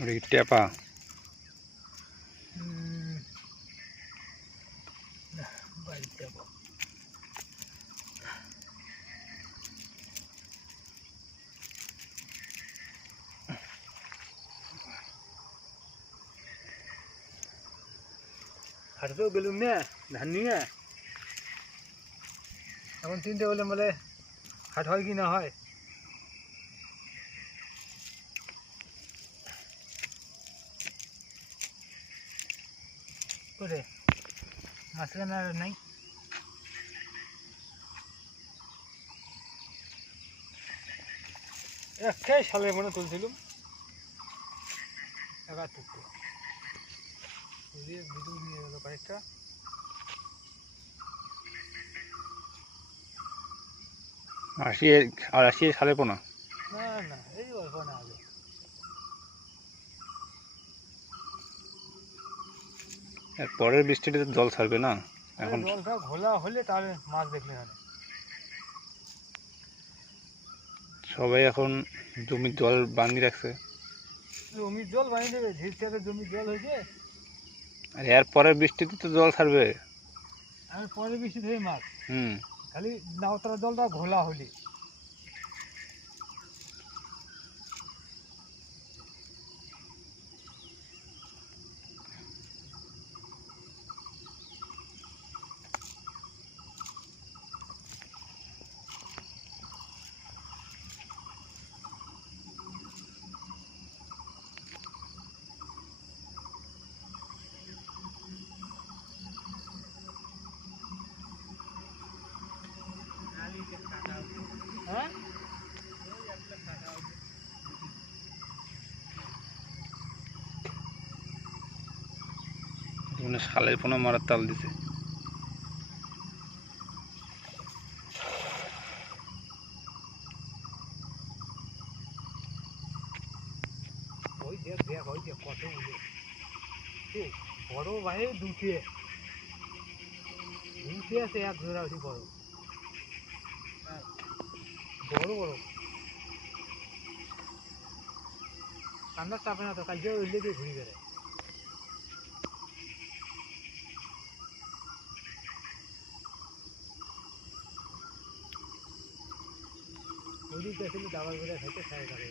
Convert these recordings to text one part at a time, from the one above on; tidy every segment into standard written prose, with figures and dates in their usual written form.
টেপা হাঁটতেও গেলুম না ধান নিয়ে এখন 3টে বলে বলে হাট হয় কি না হয় করে মাঝখানে আর নাই একটাই সালে মনে তুলছিলাম একাত্তর ভিডিও নিয়ে গেল কয়েকটা আশি সালে পোনা না না এই অল্প না আগে পরের বৃষ্টিতে জল ছাড়বে না এখন জলটা ঘোলা হলে তাহলে মাছ দেখলে হবে সবাই এখন জমির জল বানিয়ে রাখছে জমির জল বানিয়ে দেবে ধীর থেকে জমির জল হয়েছে আর এর পরের বৃষ্টিতে তো জল ছাড়বে আমি পরে বৃষ্টি ধরে মাছ হুম খালি নাওতার জলটা ঘোলা হলে হ্যাঁ শালের পোনা মারার তাল দিছে ওই দেখ দেখ ওই দেখ কত উঠে বড় ভাই দুটে আছে এক জোড়া ওই বড় বড় বড় ঠান্ডা চাপে না তো কালকে ওই লেগে ঘুরে বেড়ায় ওইদিকে আসলে ডাবার বেড়ে খাইতে খায় খাবে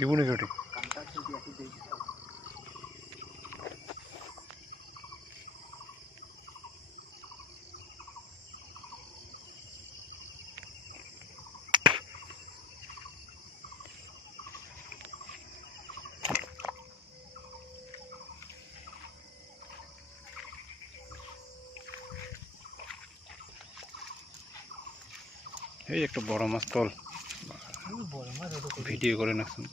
জীবনে চটে এই একটা বড় মাছ তল ভিডিও করে নাকছেন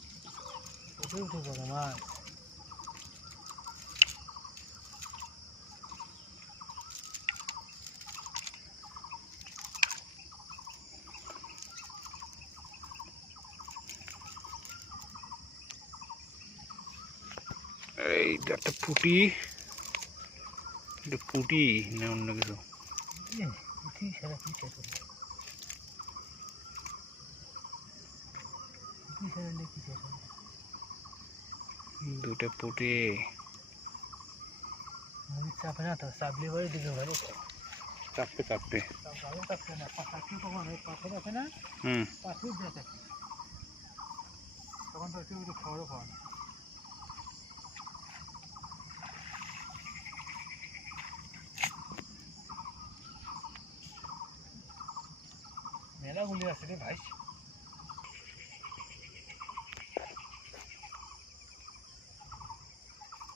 বড় মাছ এই একটা পুটি এটা পুটি না অন্য কিছু দুটা পুটি চাপে না তো চাপলে পরে দিকে ঘরে চাপতে চাপতে চাপতে না পাখি কখন পাথর আছে না পাখির যাতে তখন তো একটু খাওয়ারও খাওয়া না মেলাগুলি আছে রে ভাই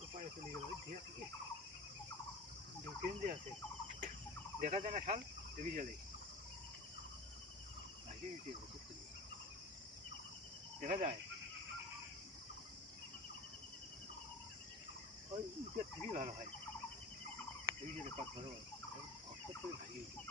উপায় চলে গেল ঢুকেন আছে দেখা যায় না খাল দেখি চলে দেখা যায় ওই ইটের থেকেই ভালো হয় দেখি চলে কত ভালো হয় ভালো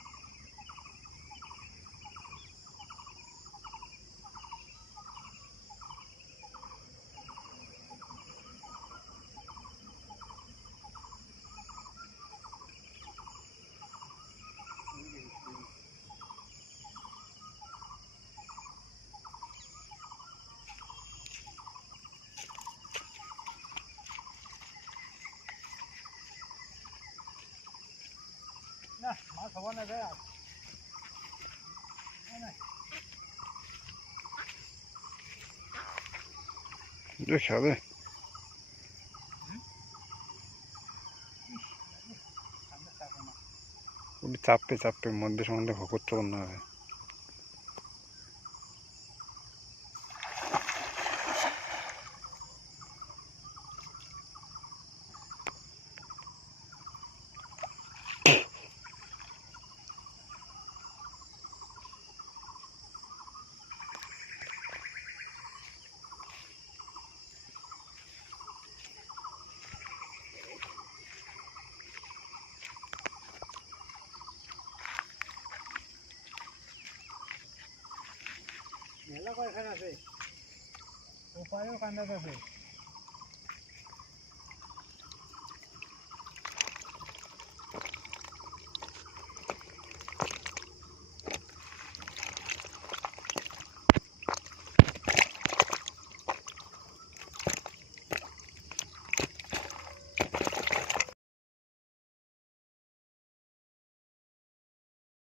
মাছ হব না যায় খাবে চাপে চাপে মধ্যে সম্বন্ধে ভকত না হবে মেলা কয়খান আছে উপায়ও কান্দাত আছে